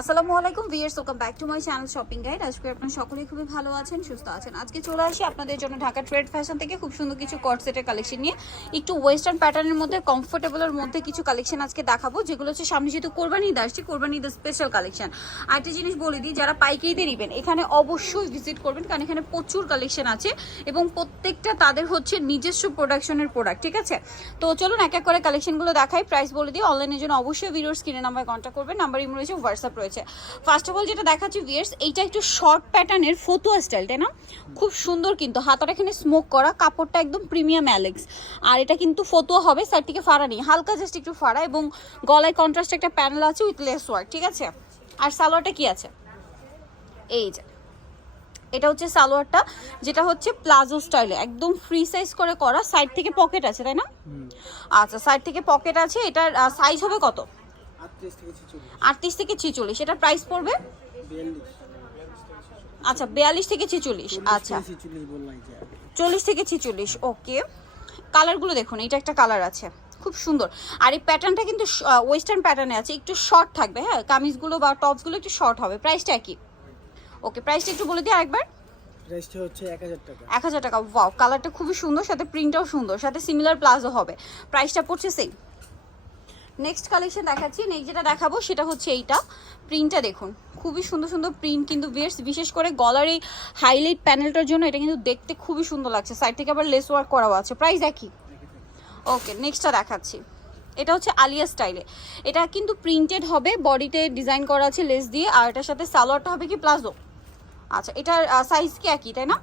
আসসালামু আলাইকুম viewers welcome back to my channel shopping guide আজকে আপনারা সকলেই খুবই ভালো আছেন, সুস্থ আছেন। আজকে চলে আসি আপনাদের জন্য ঢাকা ট্রেড ফ্যাশন থেকে খুব সুন্দর কিছু কট সেটের কালেকশন নিয়ে। একটু ওয়েস্টার্ন প্যাটার্নের মধ্যে কমফোর্টেবলের মধ্যে কিছু কালেকশন আজকে দেখাবো, যেগুলো হচ্ছে সামনে যেহেতু কোরবানি ঈদ আসছে, কোরবানি ঈদের স্পেশাল কালেকশন আরেকটা জিনিস বলে দিই, যারা পাইকারিতে নেবেন, এখানে অবশ্যই ভিজিট করবেন, কারণ এখানে প্রচুর কালেকশন আছে এবং প্রত্যেকটা তাদের হচ্ছে নিজস্ব প্রোডাকশনের প্রোডাক্ট ঠিক আছে? তো চলুন এক এক করে কালেকশনগুলো দেখাই প্রাইস বলে দিই। অনলাইনের জন্য অবশ্যই ভিডিওর স্ক্রিনে নাম্বার কন্ট্যাক্ট করবেন নাম্বার ইমো রয়েছে হোয়াটসঅ্যাপ রয়েছে। ফার্স্ট অফ অল যেটা দেখাচ্ছি ভিয়ার্স এইটা একটু শর্ট প্যাটার্নের ফতুয়া স্টাইল তাই না? খুব সুন্দর কিন্তু হাতাটা এখানে স্মোক করা কাপড়টা একদম প্রিমিয়াম অ্যালেক্স আর এটা কিন্তু ফতুয়া হবে সাইড থেকে ফাড়া নেই হালকা জাস্ট একটু ফাড়া এবং গলায় কন্ট্রাস্ট একটা প্যানেল আছে উইথ লেস ওয়ার্ক ঠিক আছে? আর সালোয়ারটা কি আছে? এই যে এটা হচ্ছে সালোয়ারটা যেটা হচ্ছে প্লাজো স্টাইলে একদম ফ্রি সাইজ করে করা সাইড থেকে পকেট আছে তাই না? আচ্ছা সাইড থেকে পকেট আছে এটার সাইজ হবে কত? আটত্রিশ থেকে ছেচল্লিশ। এটার প্রাইস পড়বে? আচ্ছা বিয়াল্লিশ থেকে ছিচল্লিশ আচ্ছা। চল্লিশ থেকে ছিচল্লিশ ওকে। কালারগুলো দেখুন এটা একটা কালার আছে খুব সুন্দর। আর এই প্যাটার্নটা কিন্তু ওয়েস্টার্ন প্যাটার্নে আছে একটু শর্ট থাকবে হ্যাঁ? কামিজগুলো বা টপসগুলো একটু শর্ট হবে প্রাইসটা একই। ওকে প্রাইসটা একটু বলে দিই আরেকবার। প্রাইসটা হচ্ছে এক হাজার টাকা। এক হাজার টাকা ওয়াও কালারটা খুবই সুন্দর সাথে প্রিন্টটাও সুন্দর সাথে সিমিলার প্লাজো হবে। প্রাইসটা পড়ছে সেম নেক্সট কালেকশন দেখাচ্ছি। নেক্সট যেটা দেখাবো সেটা হচ্ছে এইটা। প্রিন্টটা দেখুন। খুবই সুন্দর সুন্দর প্রিন্ট কিন্তু বেশ বিশেষ করে গলার এই হাইলাইট প্যানেলটার জন্য এটা কিন্তু দেখতে খুবই সুন্দর লাগছে। সাইড থেকে আবার লেস ওয়ার্ক করাও আছে। প্রাইস একই। ওকে নেক্সটটা দেখাচ্ছি। এটা হচ্ছে আলিয়া স্টাইলে এটা কিন্তু প্রিন্টেড হবে বডিতে ডিজাইন করা আছে লেস দিয়ে। আর এটার সাথে সালোয়ারটা হবে কি? প্লাজো আচ্ছা এটার সাইজ কি একই তাই না?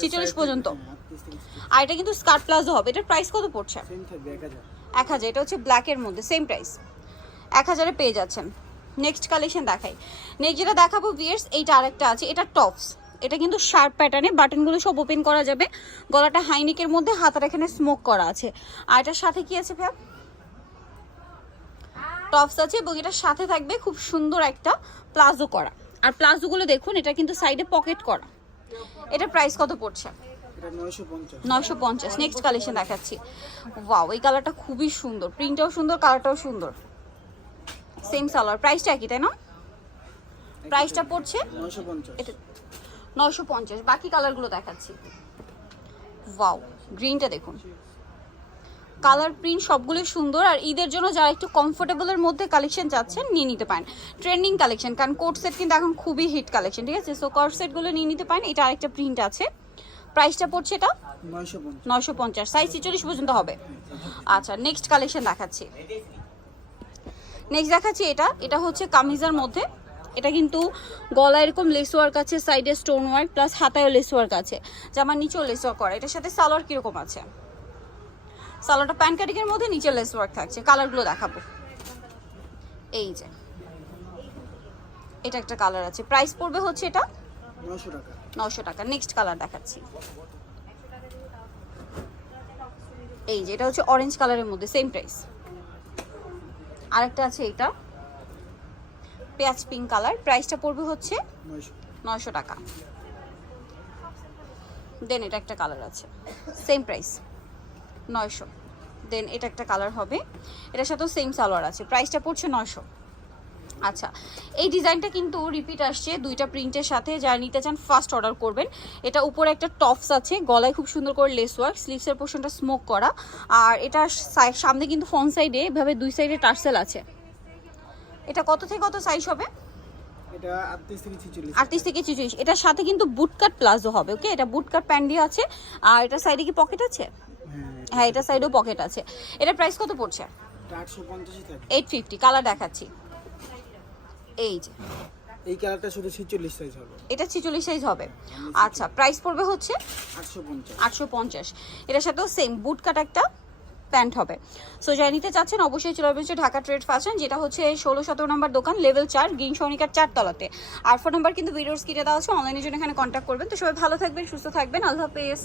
ছিচল্লিশ পর্যন্ত। আর এটা কিন্তু স্কার্ট প্লাজো হবে। এটার প্রাইস কত পড়ছে? এক হাজার, এটা হচ্ছে ব্ল্যাকের মধ্যে সেম প্রাইস এক হাজারে পেয়ে যাচ্ছেন। নেক্সট কালেকশন দেখাই। নেক্সট যেটা দেখাবো ভিয়ার্স এইটা আরেকটা আছে, এটা টপস এটা কিন্তু শার্প প্যাটার্নে বাটনগুলো সব ওপেন করা যাবে। গলাটা হাইনিকের মধ্যে, হাতার এখানে স্মোক করা আছে। আর এটার সাথে কি আছে ভাই টপস আছে এবং এটার সাথে থাকবে খুব সুন্দর একটা প্লাজো করা। আর প্লাজোগুলো দেখুন, এটা কিন্তু সাইডে পকেট করা। এটা প্রাইস কত পড়ছে? নয়শো পঞ্চাশ। নেক্সট কালেকশন দেখাচ্ছি। ওয়াও এই কালারটা খুবই সুন্দর। প্রিন্টটাও সুন্দর কালারটাও সুন্দর। সেম সালোয়ার প্রাইসটা একই তাই না? প্রাইসটা পড়ছে? এটা নয়শো পঞ্চাশ বাকি কালারগুলো দেখাচ্ছি। ওয়াও গ্রিনটা দেখুন। কালার প্রিন্ট সবগুলো সুন্দর আর ঈদের জন্য যারা একটু কমফোর্টেবলের মধ্যে কালেকশন চাচ্ছেন নিয়ে নিতে পারেন। ট্রেন্ডিং কালেকশন কারণ কোট সেট কিন্তু এখন খুবই হিট কালেকশন ঠিক আছে? সো কোট সেটগুলো নিয়ে নিতে পারেন। এটা আরেকটা প্রিন্ট আছে। প্রাইসটা পড়ছে এটা? নয়শো পঞ্চাশ। সাইজ ছিচল্লিশ পর্যন্ত হবে। আচ্ছা নেক্সট কালেকশন দেখাচ্ছি। নেক্সট দেখাচ্ছি এটা। এটা হচ্ছে কামিজের মধ্যে। এটা কিন্তু গলা এরকম লেস ওয়ার্ক আছে সাইডে স্টোন ওয়ার্ক প্লাস হাতায়ও লেস ওয়ার্ক আছে। জামার নিচেও লেস ওয়ার্ক করা। এটার সাথে সালোয়ার কীরকম আছে? সালোয়ারটা প্যান কাটিংয়ের মধ্যে নিচে লেস ওয়ার্ক থাকছে। কালারগুলো দেখাবো। এই যে। এটা একটা কালার আছে। প্রাইস পড়বে হচ্ছে এটা নশো টাকা। নেক্সট কালার দেখাচ্ছি। এই যে এটা হচ্ছে অরেঞ্জ কালারের মধ্যে সেম প্রাইস আরেকটা আছে এটা। পেঁয়াজ পিঙ্ক কালার প্রাইসটা পড়বে হচ্ছে নয়শো। টাকা। দেন এটা একটা কালার আছে। সেম প্রাইস নয়শো। দেন এটা একটা কালার হবে। এটার সাথেও সেম সালোয়ার আছে। প্রাইসটা পড়ছে নয়শো। আচ্ছা এই ডিজাইনটা কিন্তু রিপিট আসছে দুইটা প্রিন্টের সাথে যারা নিতে চান ফার্স্ট অর্ডার করবেন। এটা উপরে একটা টপস আছে গলায় খুব সুন্দর করে লেস ওয়ার্ক স্লিভসের পোর্শনটা স্মোক করা। আর এটা সামনে কিন্তু ফ্রন্ট সাইডে এভাবে দুই সাইডে টার্সেল আছে। এটা কত থেকে কত সাইজ হবে? এটা আটত্রিশ থেকে ছেচল্লিশ। এটার সাথে কিন্তু বুটকাট প্লাজো হবে ওকে এটা বুটকাট প্যান্ট দিয়ে আছে। আর এটা সাইডে কি পকেট আছে? হ্যাঁ হ্যাঁ এটা সাইডেও পকেট আছে। এটা প্রাইস কত পড়ছে? এইট ফিফটি কালার দেখাচ্ছি। এই যে। এই কালারটা শুধু ছেচল্লিশ সাইজ হবে। এটা ছিচল্লিশ সাইজ হবে। আচ্ছা প্রাইস পড়বে হচ্ছে আটশো পঞ্চাশ। আটশো পঞ্চাশ। এটার সাথেও সেম বুট কাট একটা প্যান্ট হবে। সো যারা নিতে চাচ্ছেন অবশ্যই চলে আসবেন ঢাকা ট্রেড ফ্যাশন যেটা হচ্ছে ষোলো সতেরো নম্বর দোকান লেভেল চার গ্রিন সনিকার চারতলাতে। আর ফোন নাম্বার কিন্তু ভিডিওস কিনে দেওয়া আছে অনলাইনের জন্য এখানে কন্ট্যাক্ট করবেন। তো সবাই ভালো থাকবেন সুস্থ থাকবেন। আল্লাহ হাফেজ।